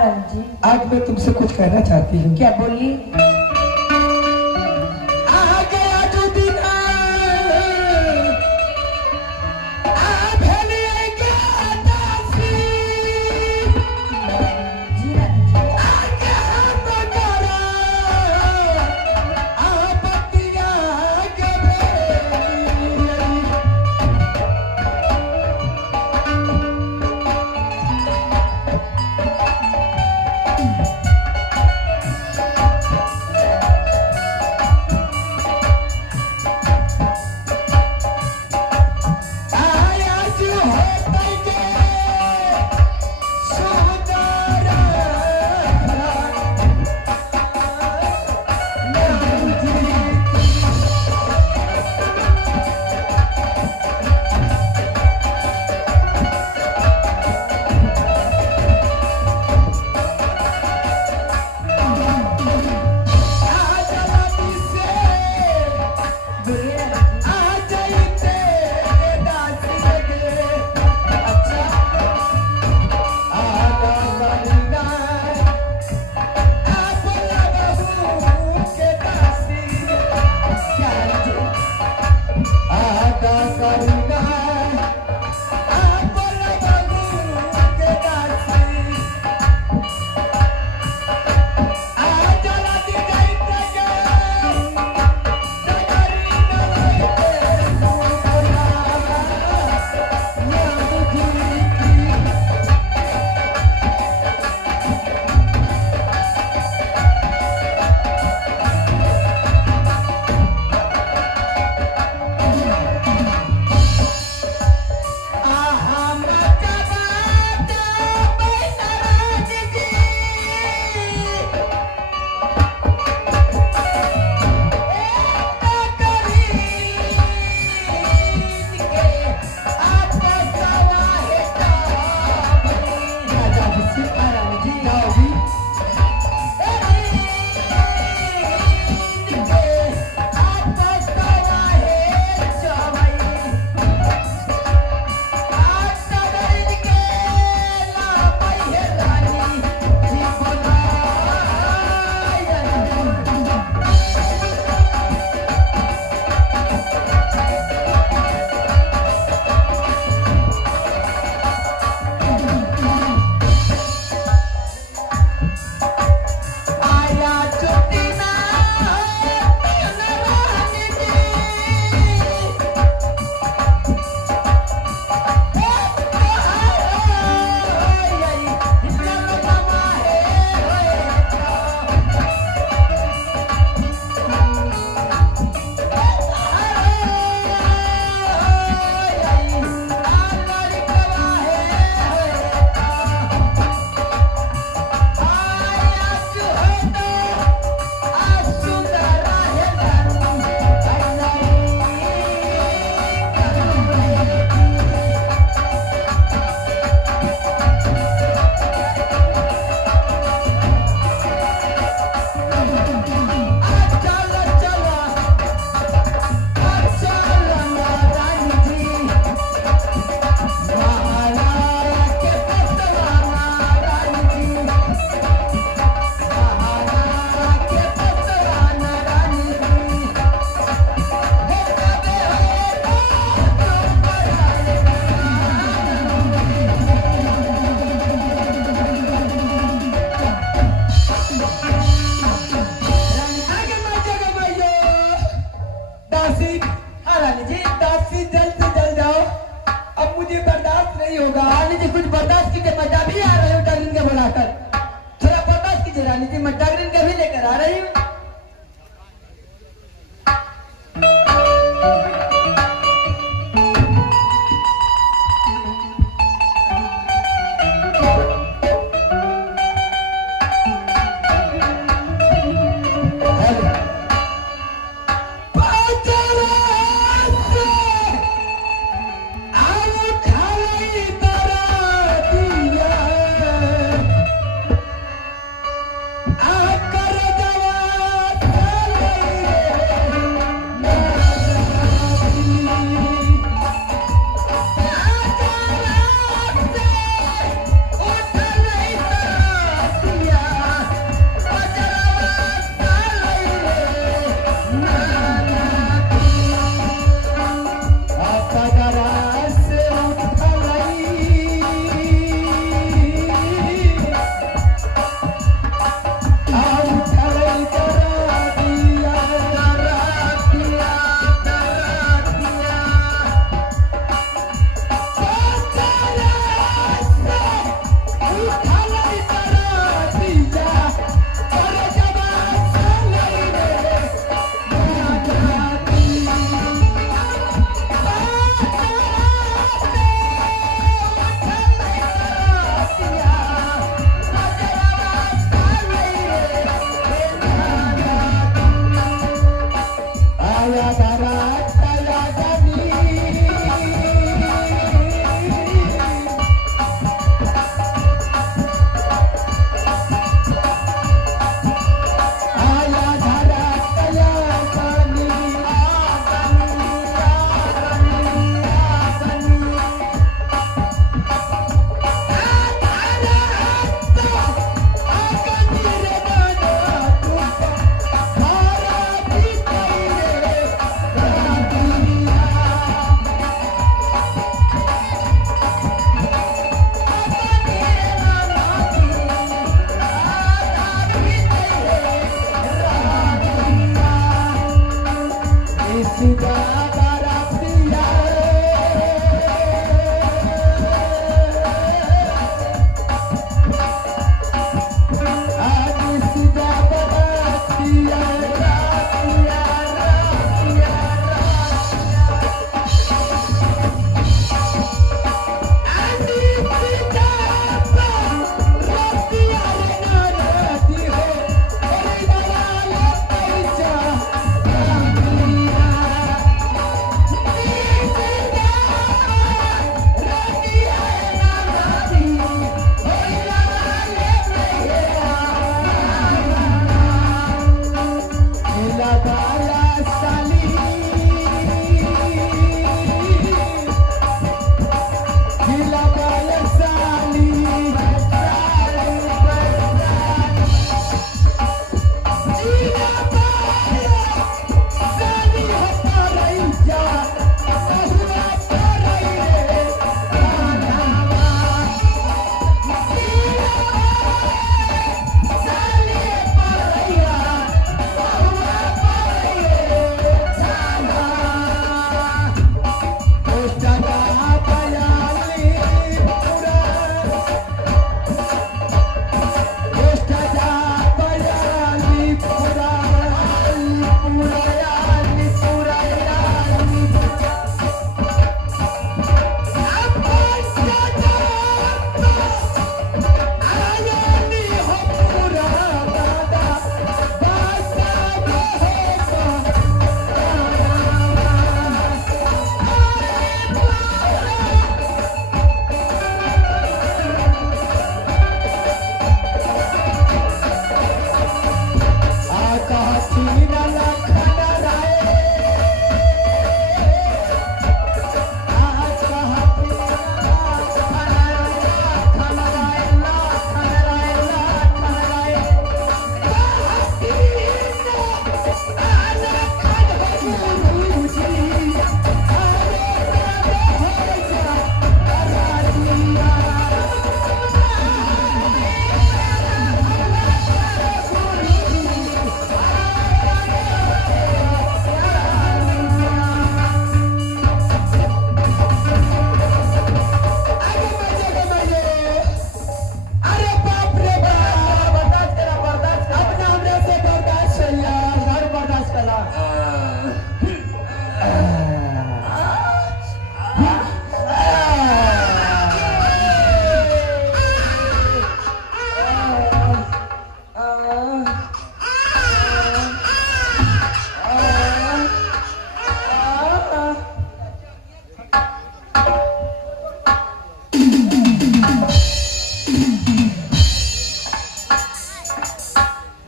रानी जी। आज मैं तुमसे कुछ कहना चाहती हूँ। क्या बोलिए। आ गया जो दिन जी रानी जी।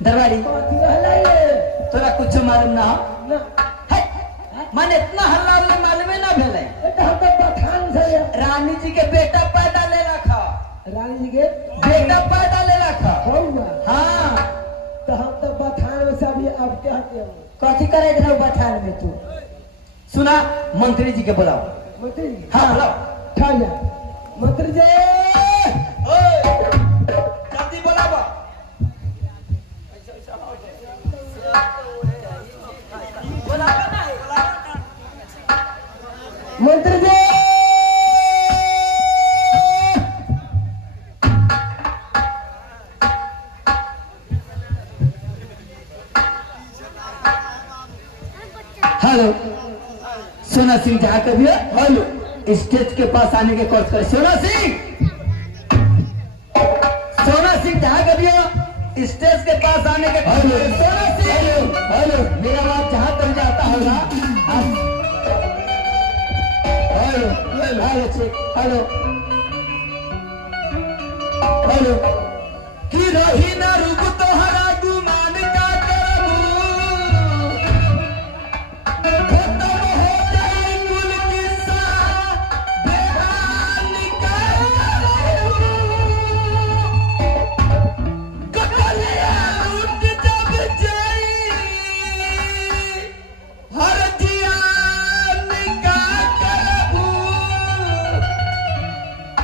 दरबारी कथी रहला ये तोरा कुछ मालूम ना हो ना है माने इतना हल्ला उल्ला मालूमे ना भेले बेटा हम तो बखान से रानी जी के बेटा पैदा ले रखा रानी जी के बेटा पैदा ले रखा होगा हाँ तो हम तो बखान में से अभी अब क्या हटे कथी करे रहो बथान में तू सुना मंत्री जी के बुलाओ मंत्री जी हाँ बुलाओ ठा जा मंत्री जी जल्दी बुलाओ मंत्री जी हेलो सोना सिंह जहाँ कभी हेलो स्टेज के पास आने के कोर्स करे सोना सिंह जहाँ कभी हो स्टेज के पास आने के हेलो सोना सिंह हेलो मेरा बात जहाँ तक जाता होगा हेलो हेलो हेलो हेलो कि रही ना रुक तोहरा गुमान का करबू खत्म हो जाए कुल किस्सा बेहाल का ककलिया लूट जब जाई हर जियान का करबू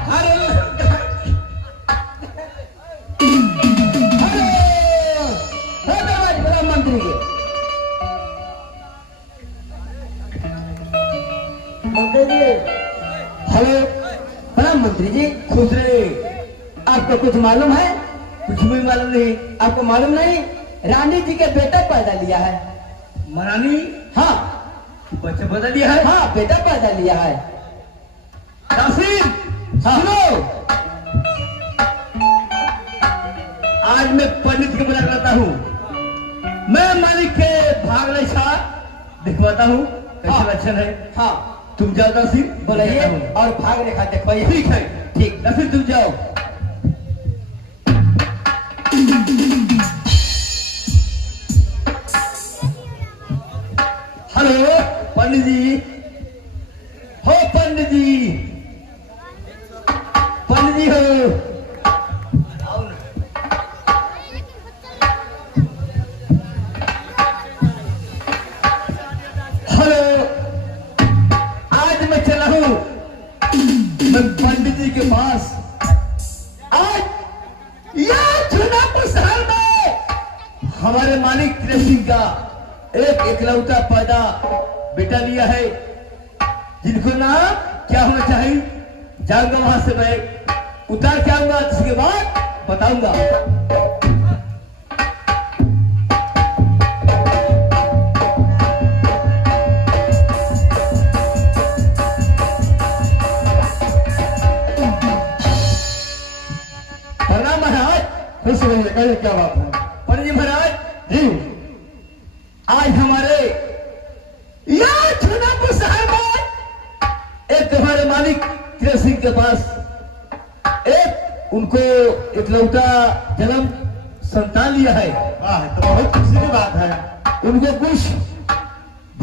हर मंत्री के मंत्री जी हेलो प्रणाम मंत्री जी खुश रहे आपको कुछ मालूम है कुछ भी मालूम नहीं आपको मालूम नहीं रानी जी के बेटा पैदा लिया है महारानी हाँ बच्चे बदल दिया है हाँ बेटा पैदा लिया है नासिर सुनो आज मैं पंडित को बुला करता हूँ मैं मालिक के भाग रेखा दिखवाता हूँ कैसे हाँ। लक्षण है हाँ तुम जाओ नासिर बोलिए और भाग रेखा देखवाइए ठीक है ठीक नासिर तुम जाओ हेलो पंडित जी हो पंडित जी हो आओ ना। हेलो आज मैं चला हूं मैं पंडित जी के पास आज यह चुनाव शहर में हमारे मालिक कृष्ण सिंह का एक इकलौता पैदा बेटा लिया है जिनको नाम क्या होना चाहिए जाऊंगा वहां से मैं उतार के आऊंगा जिसके बाद बताऊंगा प्रणाम महाराज खुश रहिए कहिए क्या बात है पंडित जी महाराज जी आज हमारे यहाँ चुनाव शहर में एक तुम्हारे मालिक कृष्ण सिंह के पास एक उनको इकलौता जन्म संतान लिया है वाह तो बहुत खुशी की बात है उनको कुछ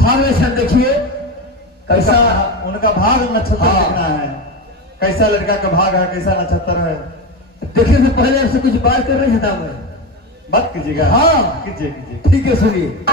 भागवेशन देखिए कैसा उनका भाग नक्षत्र हाँ। देखना है कैसा लड़का का भाग है कैसा नक्षत्र है देखने से पहले आपसे कुछ बात कर रही था मैं बात कीजिएगा हाँ। कीजिए कीजिए ठीक है सुनिए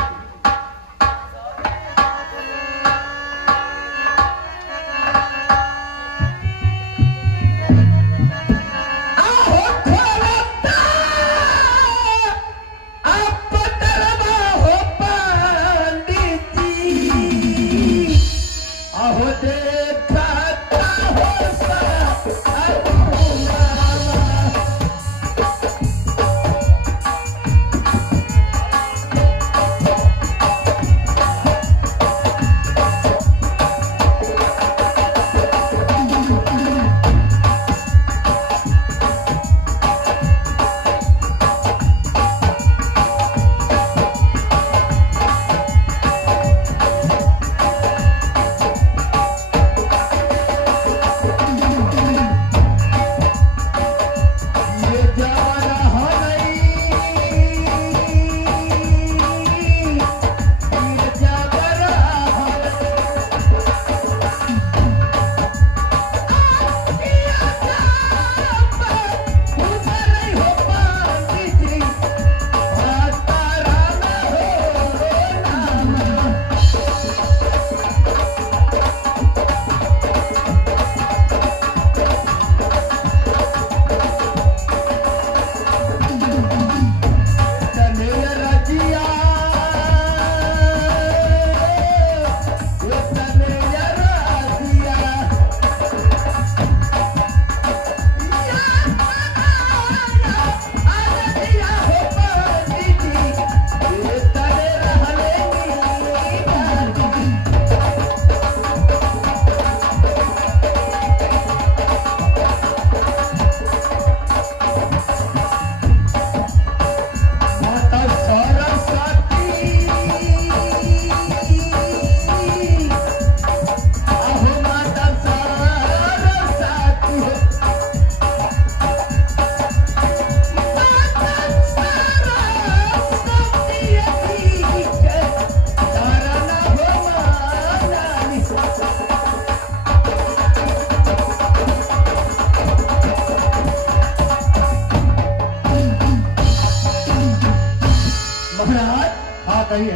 हाँ कहिए।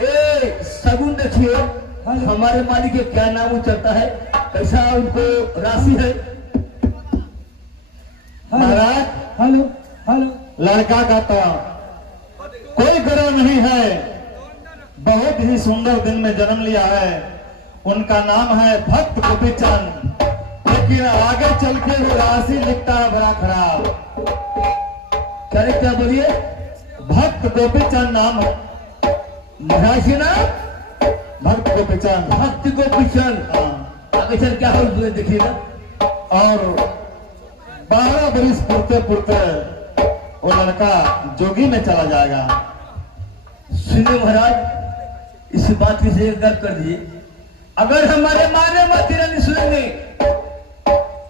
ए सगुन देखिए, हमारे मालिक के क्या नाम चलता है, कैसा उनको राशि है? महाराज हेलो हेलो लड़का का तो कोई गर्व नहीं है, बहुत ही सुंदर दिन में जन्म लिया है। उनका नाम है भक्त गोपीचंद, लेकिन आगे चल के वो राशि लिखता है बड़ा खराब। क्या बोलिए? भक्त गोपीचंद नाम है। महाराज के नाम भक्त गोपीचंद। भक्त गोपीचंद। हाँ। आगे चल क्या हो देखिएगा। और 12 बरिस पुरते पुरते वो लड़का जोगी में चला जाएगा। सुनिए महाराज, इस बात की से गर्व कर दिए, अगर हमारे माने मत नहीं सुनेंगे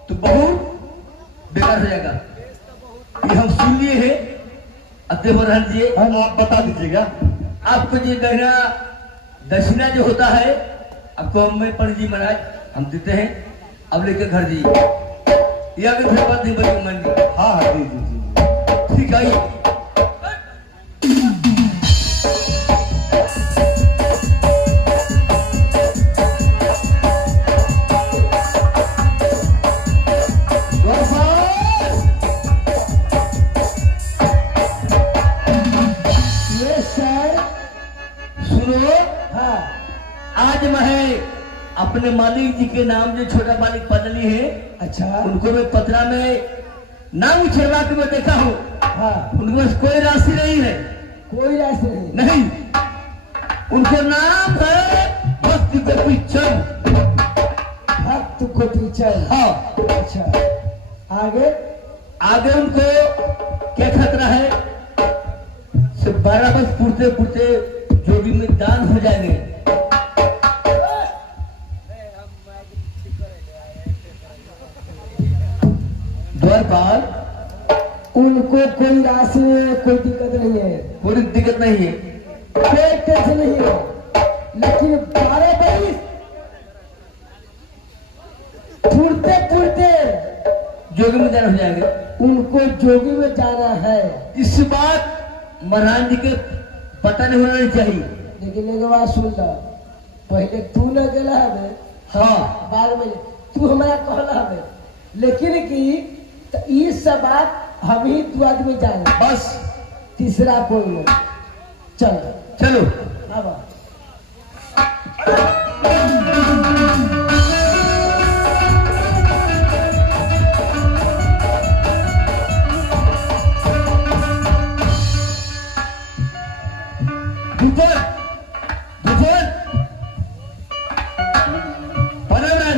तो बहुत बेकार हो जाएगा। ये हम सुन लिए हैं। अतः महाराज जी आप बता दीजिएगा। आपको जो गहना दक्षिणा जो होता है, आपको हमें पंडित जी महाराज हम देते हैं, अब लेकर घर जी। ये अगर फिर बात नहीं बनी मन जी। हाँ हाँ जी जी जी ठीक है। आज मैं अपने मालिक जी के नाम जो छोटा मालिक पदली है, अच्छा उनको मैं पत्रा में नाम उछलवा के मैं देखा हूँ। हाँ उनके पास कोई राशि नहीं है। कोई राशि नहीं। उनका नाम है भक्त गोपीचंद। भक्त गोपीचंद। हाँ। अच्छा आगे आगे उनको क्या खतरा है? सिर्फ 12 बस पुरते पुरते जोगी में दान हो जाएंगे। द्वारपाल, उनको कोई राशि में कोई दिक्कत नहीं है, कोई दिक्कत नहीं है, कोई टेंशन नहीं है, लेकिन 12 बरिस पुरते पुरते जोगी में दान हो जाएंगे। उनको जोगी में जाना है। इस बात महाराज जी के पता नहीं होना चाहिए। लेकिन एक बात सुन लो, पहले तू न गला है, हाँ बाद में तू हमारा कहला है, लेकिन कि तो ये सब बात हम ही 2 आदमी जाने, बस तीसरा बोल चलो चलो। अब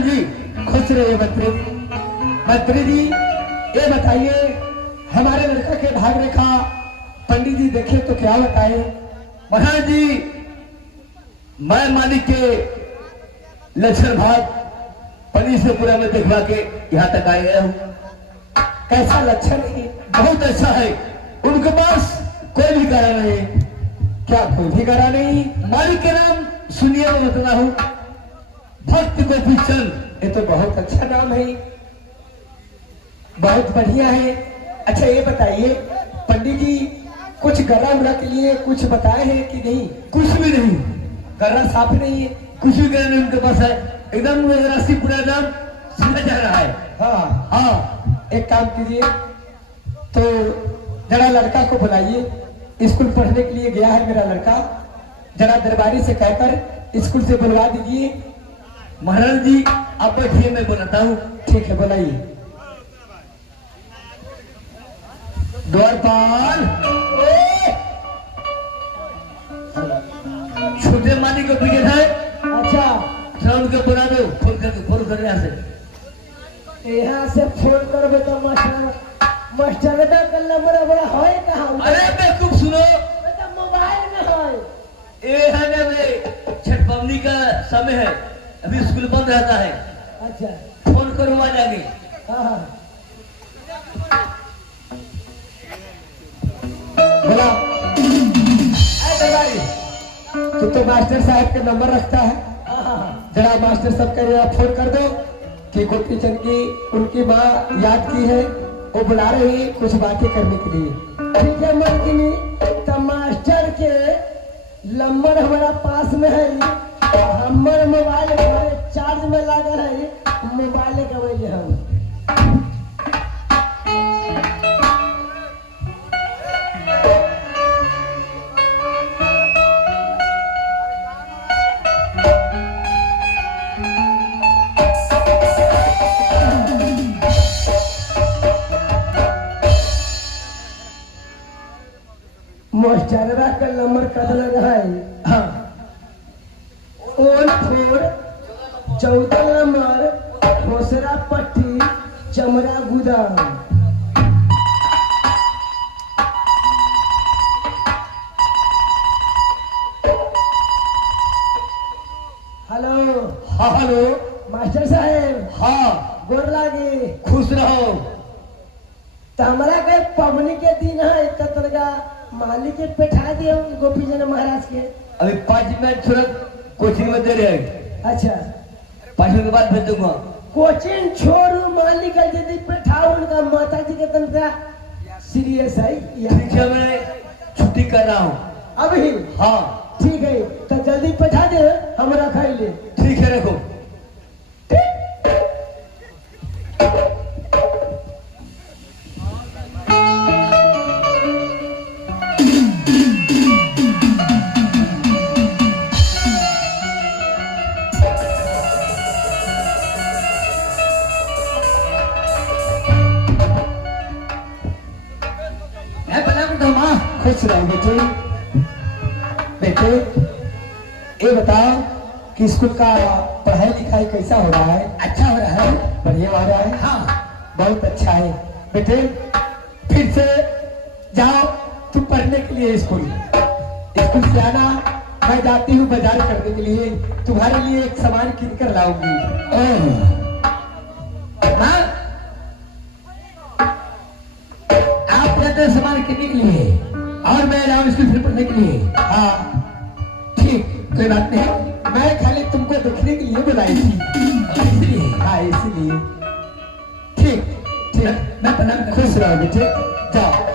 जी खुश रहिए मंत्री जी। ये बताइए, हमारे लड़का के भाग रेखा पंडित जी देखे तो क्या बताए? महाराज जी, मैं मालिक के लक्षण भाग पनी से पूरा में देखवा के यहाँ तक आए गया हूँ। कैसा लक्षण है? बहुत अच्छा है। उनके पास कोई भी करा नहीं। क्या कोई भी करा नहीं? मालिक के नाम सुनिए मैं बता हूँ, भक्त गोपीचंद। ये तो बहुत अच्छा नाम है, बहुत बढ़िया है। अच्छा ये बताइए पंडित जी, कुछ गला उड़ा के लिए कुछ बताए हैं कि नहीं? कुछ भी नहीं, गला साफ नहीं है, कुछ भी करना नहीं उनके पास है। एकदम राशि पूरा नाम सीधा जा रहा है। हाँ हाँ, एक काम कीजिए तो जरा लड़का को बुलाइए, स्कूल पढ़ने के लिए गया है मेरा लड़का, जरा दरबारी से कहकर स्कूल से बुलवा दीजिए। महाराज जी आप बैठिए, मैं बनाता हूँ। ठीक है बुलाइए। द्वारपाल, छोटे मालिक को ब्रिगेड है। अच्छा साउंड के बुला दो, फोन कर यहाँ से। यहाँ से फोन करबे तो मास्टर का नंबर बड़ा है कहाँ? अरे बेवकूफ सुनो, मोबाइल में है। ये है ना वे छठ पवनी का समय है, अभी स्कूल बंद रहता है। अच्छा फोन करो, आ जाएंगे। हाँ हाँ बोला। तू तो मास्टर साहब के नंबर रखता है, जरा मास्टर साहब का जरा फोन कर दो कि गोपीचंद की उनकी माँ याद की है, वो बुला रही है कुछ बातें करने के लिए। ठीक है मलकिनी, तो मास्टर के नंबर हमारा पास में है, हमर मोबाइल घरे चार्ज में लागल है, मोबाइल के वजह हम मास्टरवा का नंबर कद लगा है हाँ 14 नंबर खोसरा पट्टी चमड़ा गुदाम। हेलो हाँ हेलो मास्टर साहेब, हाँ गोर लागे। खुश रहो। तो हमारा के पवनी के दिन है तो तोरा मालिक के बैठा दियो गोपी जी महाराज के। अभी 5 मिनट तुरंत कोचिंग में दे रहे हैं, अच्छा 5 मिनट के बाद भेज दूंगा। कोचिंग छोड़ू, मालिक के यदि बैठाओ उनका माता जी के तनका सीरियस है या ठीक है, मैं छुट्टी कर रहा हूँ अभी। हाँ ठीक है तो जल्दी बैठा दे, हम रखा ले। ठीक है, रखो। मैं बना बेटा माँ। खुश रहो बेटे। बेटे ये बताओ कि स्कूल का पढ़ाई लिखाई कैसा हो रहा है? अच्छा हो रहा है, बढ़िया हो रहा है? हाँ। बहुत अच्छा है बेटे। फिर से जाओ तुम पढ़ने के लिए स्कूल से आना। मैं जाती हूँ बाजार करने के लिए, तुम्हारे लिए एक सामान किन कर लाऊंगी। माँ, आप जाते हैं सामान किनने के लिए और मैं जाऊँ स्कूल फिर पढ़ने के लिए। हाँ ठीक, कोई बात नहीं। मैं खाली तुमको देखने के लिए बुलाई थी। इसलिए हाँ इसलिए। ठीक ठीक, मैं प्रणाम करता हूँ। खुश रहो बेटे, जाओ।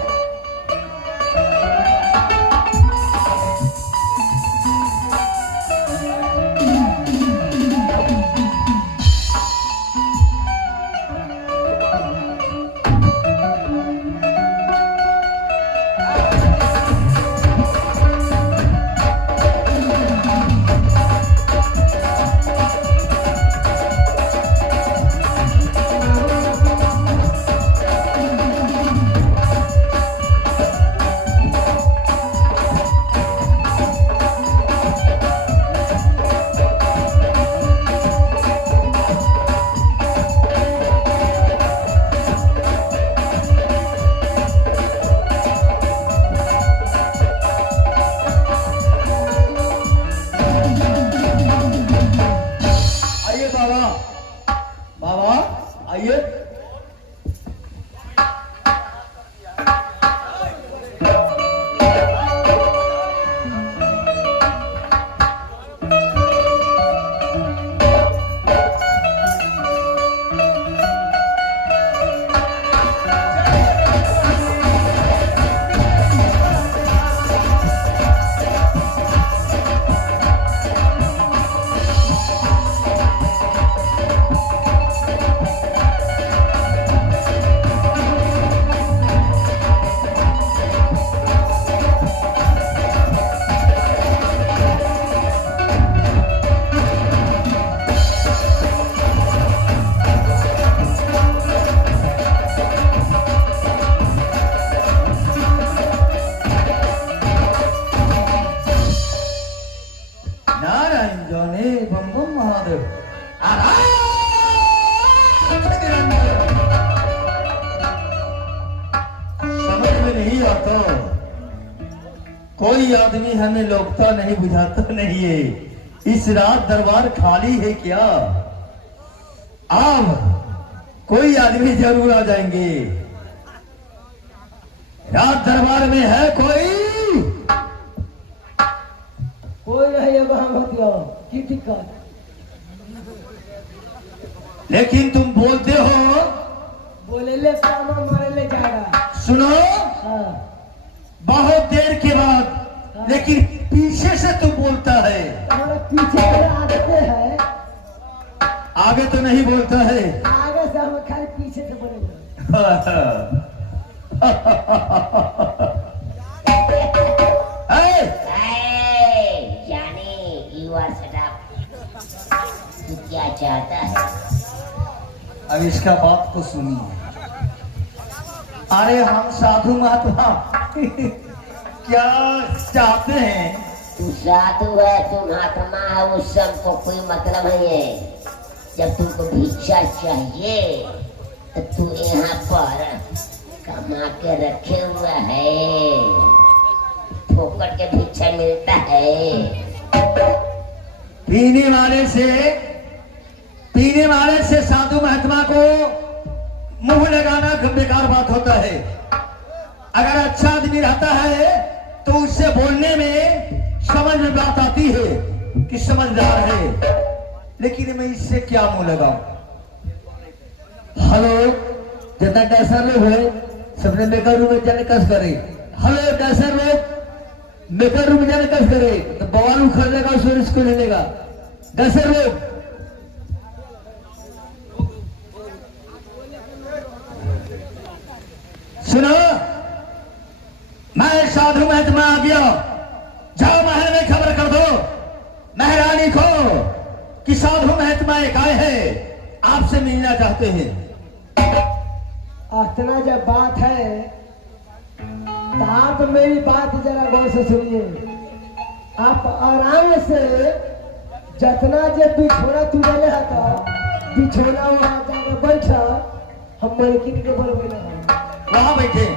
कोई आदमी हमें लोकता नहीं बुझाता नहीं है। इस रात दरबार खाली है क्या? अब कोई आदमी जरूर आ जाएंगे। रात दरबार में है कोई नहीं है वहां भतिया की दिक्कत। लेकिन तुम बोलते हो। बोले ले सामा मारे ले जाएगा। सुनो, हाँ बहुत देर के बाद, लेकिन पीछे से पीछे वाला आगे है, आगे तो नहीं बोलता है। आगे से हम खाली पीछे से बोलेंगे। तू क्या चाहता है? अब इसका बात को सुनिए। अरे हम साधु महात्मा क्या चाहते हैं? तू साधु है, तू महात्मा है, उस सब को कोई मतलब नहीं है। जब तुमको भिक्षा चाहिए तो तू यहाँ पर कमा के रखे हुआ है, ठोकर के भिक्षा मिलता है। पीने वाले से साधु महात्मा को मुंह लगाना बेकार बात होता है। अगर अच्छा आदमी रहता है तो उससे बोलने में समझ में बात आती है कि समझदार है, लेकिन मैं इससे क्या मुंह लगाऊं? हेलो, जितना कैसा लोग है सबने मेकर रूम में जाने कस करे। हेलो, कैसा लोग मेकर रूम में जाने कस करे तो बवाल उखड़ लेगा, सूरज को ले लेगा। कैसे लोग सुनो, मैं साधु महात्मा आ गया। जाओ महल में खबर कर दो महारानी को कि साधु महात्मा एक आए हैं, आपसे मिलना चाहते हैं। इतना जब बात है तो आप मेरी बात जरा गौर से सुनिए। आप आराम से जितना जो बिछोना तू ले था, बिछोना वहां जाकर बैठा, हम मलकिन के बोल वहां बैठे।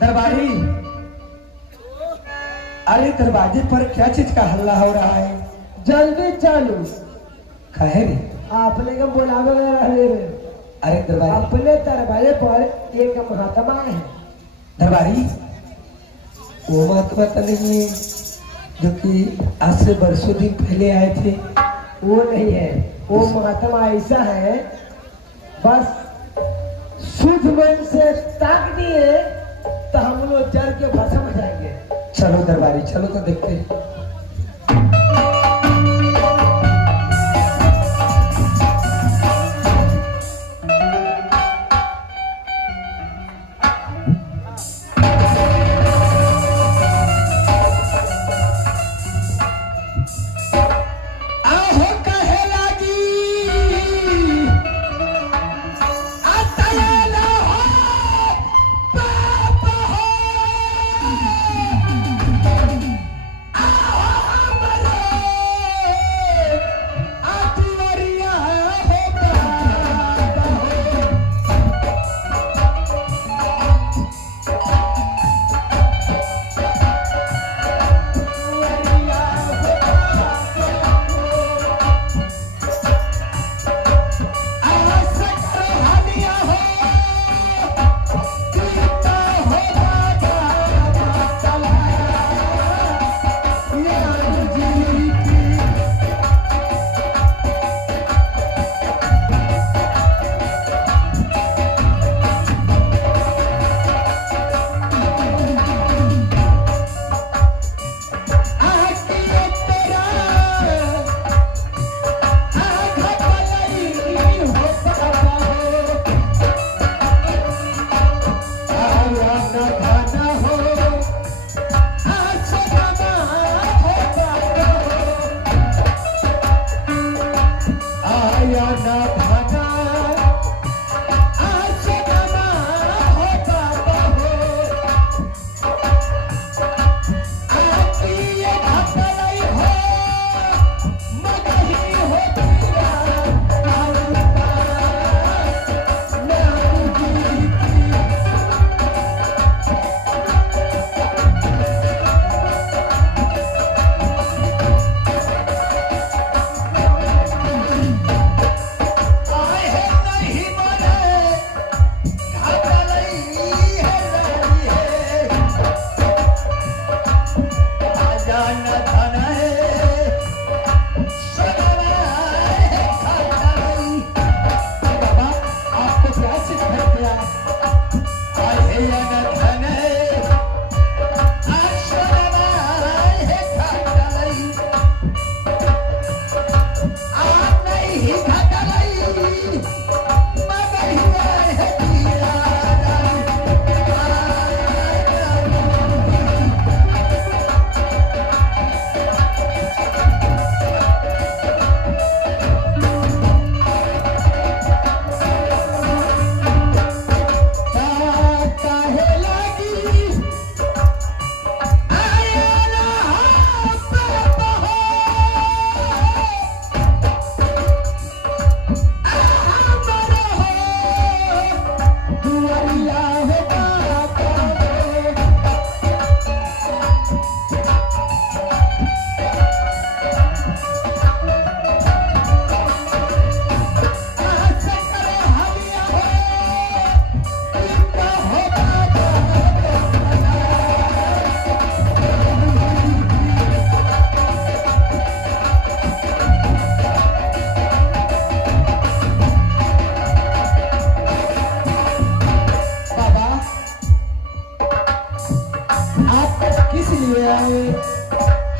दरबारी, अरे दरवाजे पर क्या चीज का हल्ला हो रहा है? जल्दी चालू। खैर आपने का बुलावे रहे। अरे दरबारी, अपने दरवाजे पर एक महात्मा है। दरबारी, वो महात्मा तो नहीं है जो कि आज से बरसों दिन पहले आए थे? वो नहीं है, वो महात्मा ऐसा है, बस शुद्ध मन से ताक दिए तो हम लोग जल के भस्म हो जाएंगे। चलो दरबारी, चलो तो देखते हैं।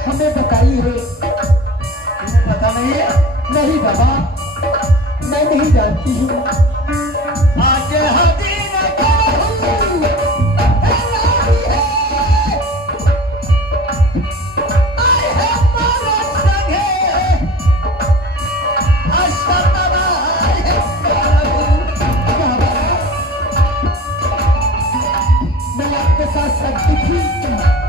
हमें बताइए। पता नहीं है? नहीं बाबा, मैं नहीं जानती हूँ। आगे हदी न करूं, I have my संगे, अशतरा है मैं आपके साथ सकती थी